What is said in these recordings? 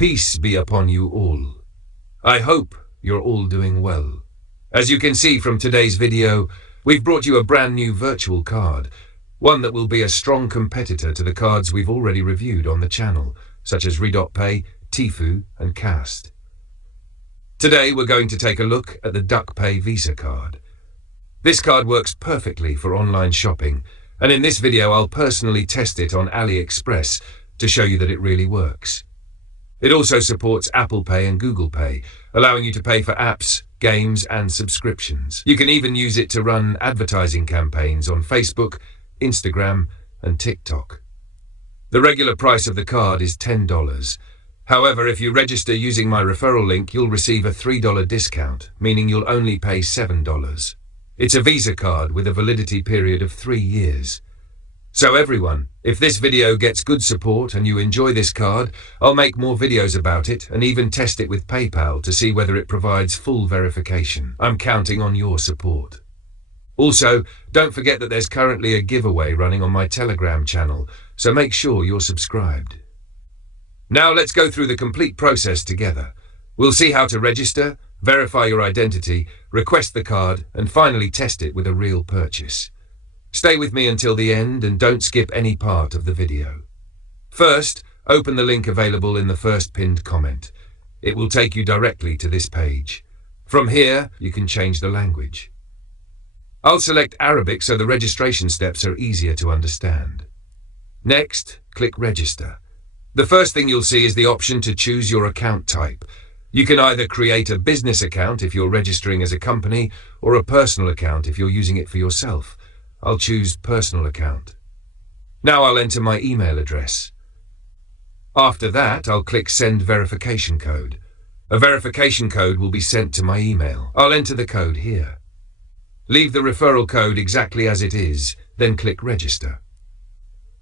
Peace be upon you all. I hope you're all doing well. As you can see from today's video, we've brought you a brand new virtual card, one that will be a strong competitor to the cards we've already reviewed on the channel, such as DogPay, Tfue and Cast. Today we're going to take a look at the DogPay Visa Card. This card works perfectly for online shopping, and in this video I'll personally test it on AliExpress to show you that it really works. It also supports Apple Pay and Google Pay, allowing you to pay for apps, games and subscriptions. You can even use it to run advertising campaigns on Facebook, Instagram and TikTok. The regular price of the card is $10. However, if you register using my referral link, you'll receive a $3 discount, meaning you'll only pay $7. It's a Visa card with a validity period of 3 years. So everyone, if this video gets good support and you enjoy this card, I'll make more videos about it and even test it with PayPal to see whether it provides full verification. I'm counting on your support. Also, don't forget that there's currently a giveaway running on my Telegram channel, so make sure you're subscribed. Now let's go through the complete process together. We'll see how to register, verify your identity, request the card, and finally test it with a real purchase. Stay with me until the end and don't skip any part of the video. First, open the link available in the first pinned comment. It will take you directly to this page. From here, you can change the language. I'll select Arabic so the registration steps are easier to understand. Next, click Register. The first thing you'll see is the option to choose your account type. You can either create a business account if you're registering as a company, or a personal account if you're using it for yourself. I'll choose Personal Account. Now I'll enter my email address. After that, I'll click Send Verification Code. A verification code will be sent to my email. I'll enter the code here. Leave the referral code exactly as it is, then click Register.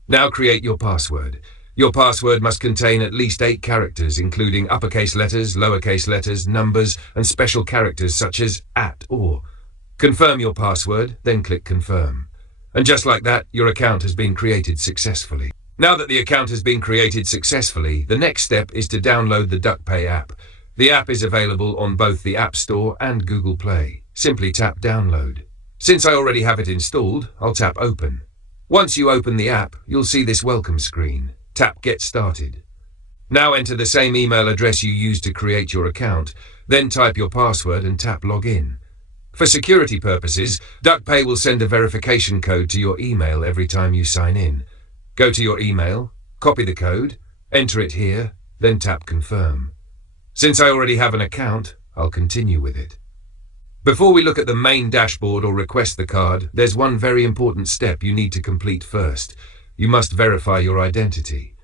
Now create your password. Your password must contain at least 8 characters, including uppercase letters, lowercase letters, numbers, and special characters such as @or. Confirm your password, then click Confirm. And just like that, your account has been created successfully. Now that the account has been created successfully, the next step is to download the DogPay app. The app is available on both the App Store and Google Play. Simply tap Download. Since I already have it installed, I'll tap Open. Once you open the app, you'll see this welcome screen. Tap Get Started. Now enter the same email address you used to create your account, then type your password and tap Login. For security purposes, DogPay will send a verification code to your email every time you sign in. Go to your email, copy the code, enter it here, then tap Confirm. Since I already have an account, I'll continue with it. Before we look at the main dashboard or request the card, there's one very important step you need to complete first. You must verify your identity.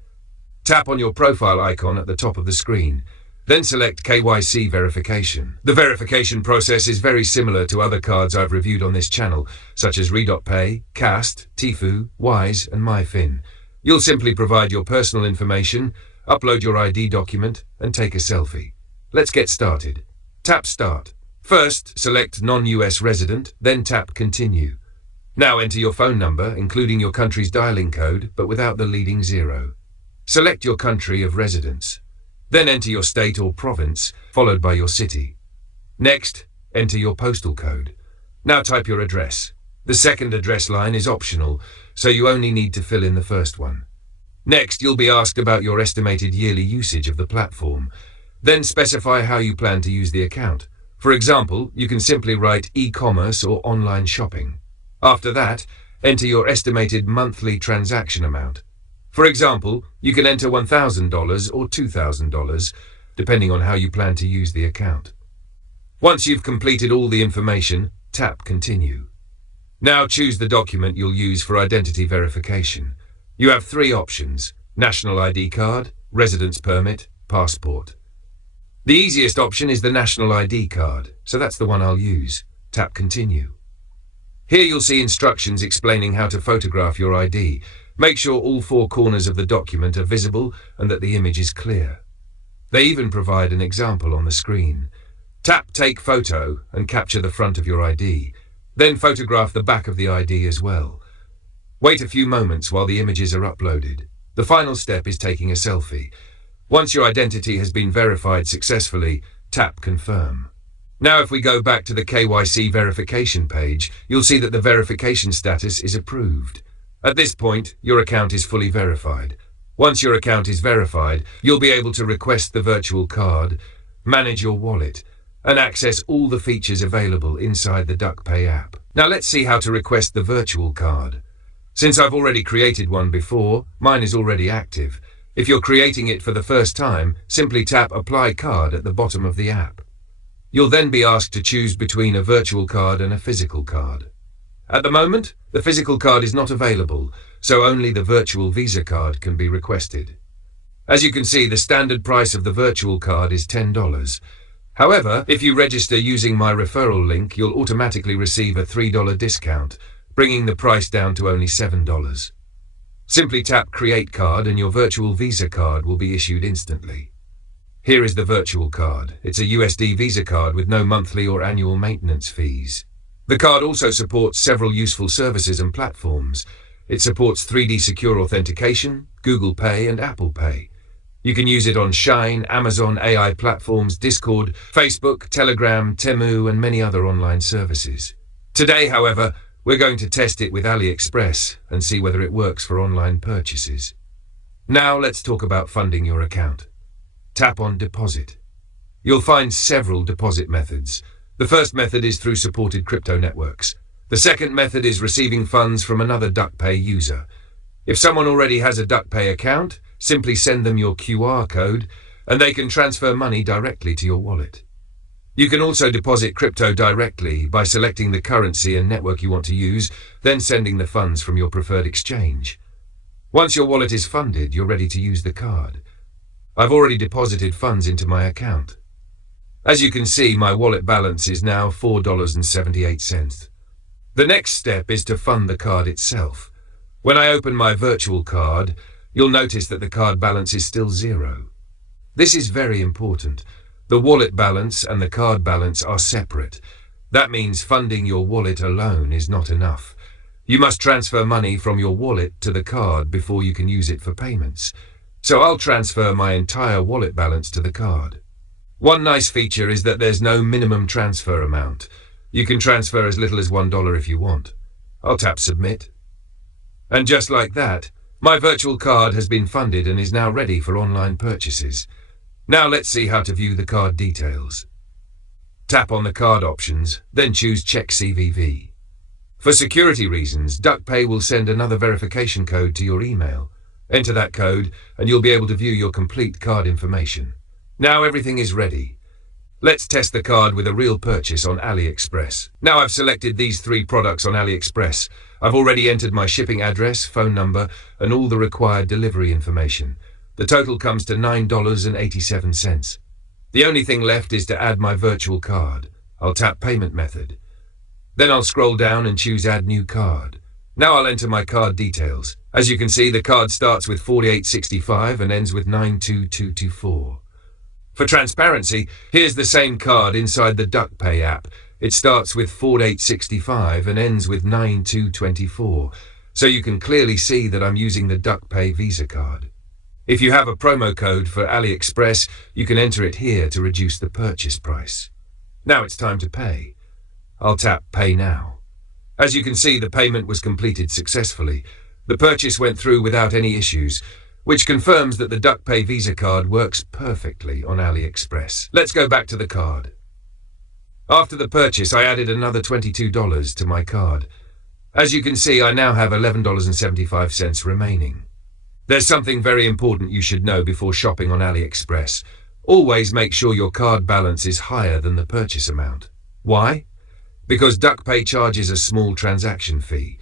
Tap on your profile icon at the top of the screen. Then select KYC Verification. The verification process is very similar to other cards I've reviewed on this channel, such as DogPay, Cast, Tfue, Wise and MyFin. You'll simply provide your personal information, upload your ID document and take a selfie. Let's get started. Tap Start. First, select Non-US Resident, then tap Continue. Now enter your phone number, including your country's dialing code, but without the leading 0. Select your country of residence. Then enter your state or province, followed by your city. Next, enter your postal code. Now type your address. The second address line is optional, so you only need to fill in the first one. Next, you'll be asked about your estimated yearly usage of the platform. Then specify how you plan to use the account. For example, you can simply write e-commerce or online shopping. After that, enter your estimated monthly transaction amount. For example, you can enter $1,000 or $2,000, depending on how you plan to use the account. Once you've completed all the information, tap Continue. Now choose the document you'll use for identity verification. You have 3 options: National ID card, Residence Permit, Passport. The easiest option is the National ID card, so that's the one I'll use. Tap Continue. Here you'll see instructions explaining how to photograph your ID. Make sure all 4 corners of the document are visible and that the image is clear. They even provide an example on the screen. Tap Take Photo and capture the front of your ID. Then photograph the back of the ID as well. Wait a few moments while the images are uploaded. The final step is taking a selfie. Once your identity has been verified successfully, tap Confirm. Now if we go back to the KYC Verification page, you'll see that the verification status is approved. At this point, your account is fully verified. Once your account is verified, you'll be able to request the virtual card, manage your wallet, and access all the features available inside the DogPay app. Now let's see how to request the virtual card. Since I've already created one before, mine is already active. If you're creating it for the first time, simply tap Apply Card at the bottom of the app. You'll then be asked to choose between a virtual card and a physical card. At the moment, the physical card is not available, so only the virtual Visa card can be requested. As you can see, the standard price of the virtual card is $10. However, if you register using my referral link, you'll automatically receive a $3 discount, bringing the price down to only $7. Simply tap Create Card and your virtual Visa card will be issued instantly. Here is the virtual card. It's a USD Visa card with no monthly or annual maintenance fees. The card also supports several useful services and platforms. It supports 3D secure authentication, Google Pay and Apple Pay. You can use it on Shine, Amazon AI platforms, Discord, Facebook, Telegram, Temu, and many other online services. Today, however, we're going to test it with AliExpress and see whether it works for online purchases. Now let's talk about funding your account. Tap on Deposit. You'll find several deposit methods. The first method is through supported crypto networks. The second method is receiving funds from another DogPay user. If someone already has a DogPay account, simply send them your QR code and they can transfer money directly to your wallet. You can also deposit crypto directly by selecting the currency and network you want to use, then sending the funds from your preferred exchange. Once your wallet is funded, you're ready to use the card. I've already deposited funds into my account. As you can see, my wallet balance is now $4.78. The next step is to fund the card itself. When I open my virtual card, you'll notice that the card balance is still $0. This is very important. The wallet balance and the card balance are separate. That means funding your wallet alone is not enough. You must transfer money from your wallet to the card before you can use it for payments. So I'll transfer my entire wallet balance to the card. One nice feature is that there's no minimum transfer amount. You can transfer as little as $1 if you want. I'll tap Submit. And just like that, my virtual card has been funded and is now ready for online purchases. Now let's see how to view the card details. Tap on the card options, then choose Check CVV. For security reasons, DogPay will send another verification code to your email. Enter that code and you'll be able to view your complete card information. Now everything is ready. Let's test the card with a real purchase on AliExpress. Now I've selected these 3 products on AliExpress. I've already entered my shipping address, phone number, and all the required delivery information. The total comes to $9.87. The only thing left is to add my virtual card. I'll tap Payment Method. Then I'll scroll down and choose Add New Card. Now I'll enter my card details. As you can see, the card starts with 4865 and ends with 92224. For transparency, here's the same card inside the DogPay app. It starts with 4865 and ends with 9224, so you can clearly see that I'm using the DogPay Visa Card. If you have a promo code for AliExpress, you can enter it here to reduce the purchase price. Now it's time to pay. I'll tap Pay Now. As you can see, the payment was completed successfully. The purchase went through without any issues, which confirms that the DogPay Visa Card works perfectly on AliExpress. Let's go back to the card. After the purchase, I added another $22 to my card. As you can see, I now have $11.75 remaining. There's something very important you should know before shopping on AliExpress. Always make sure your card balance is higher than the purchase amount. Why? Because DogPay charges a small transaction fee.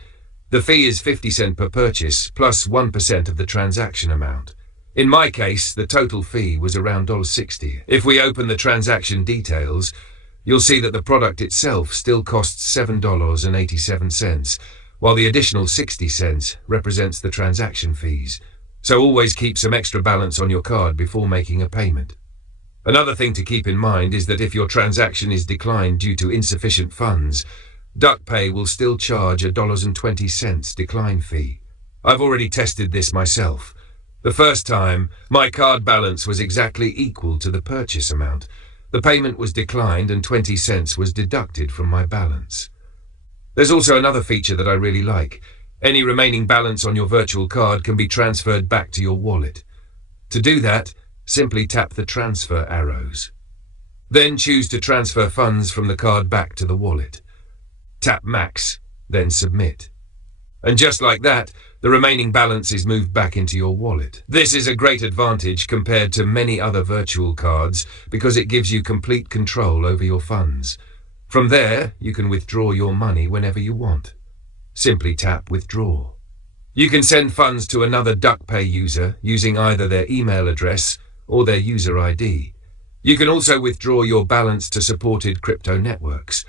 The fee is 50 cents per purchase plus 1% of the transaction amount. In my case, the total fee was around $60. If we open the transaction details, you'll see that the product itself still costs $7.87, while the additional 60 cents represents the transaction fees. So always keep some extra balance on your card before making a payment. Another thing to keep in mind is that if your transaction is declined due to insufficient funds, DogPay will still charge a $1.20 decline fee. I've already tested this myself. The first time, my card balance was exactly equal to the purchase amount. The payment was declined and 20 cents was deducted from my balance. There's also another feature that I really like. Any remaining balance on your virtual card can be transferred back to your wallet. To do that, simply tap the transfer arrows. Then choose to transfer funds from the card back to the wallet. Tap Max, then Submit. And just like that, the remaining balance is moved back into your wallet. This is a great advantage compared to many other virtual cards because it gives you complete control over your funds. From there, you can withdraw your money whenever you want. Simply tap Withdraw. You can send funds to another DogPay user using either their email address or their user ID. You can also withdraw your balance to supported crypto networks.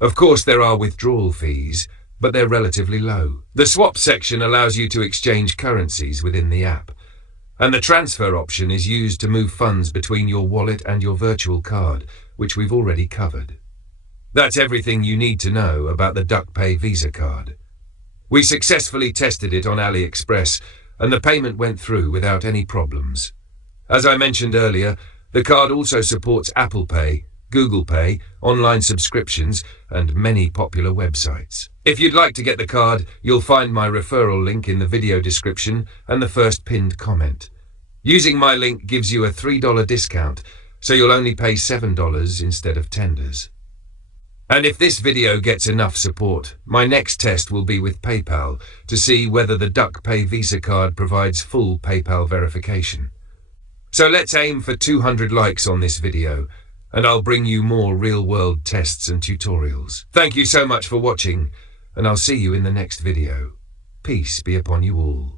Of course, there are withdrawal fees, but they're relatively low. The swap section allows you to exchange currencies within the app, and the transfer option is used to move funds between your wallet and your virtual card, which we've already covered. That's everything you need to know about the DogPay Visa Card. We successfully tested it on AliExpress, and the payment went through without any problems. As I mentioned earlier, the card also supports Apple Pay, Google Pay, online subscriptions, and many popular websites. If you'd like to get the card, you'll find my referral link in the video description and the first pinned comment. Using my link gives you a $3 discount, so you'll only pay $7 instead of $10. And if this video gets enough support, my next test will be with PayPal to see whether the DogPay Visa Card provides full PayPal verification. So let's aim for 200 likes on this video, and I'll bring you more real-world tests and tutorials. Thank you so much for watching, and I'll see you in the next video. Peace be upon you all.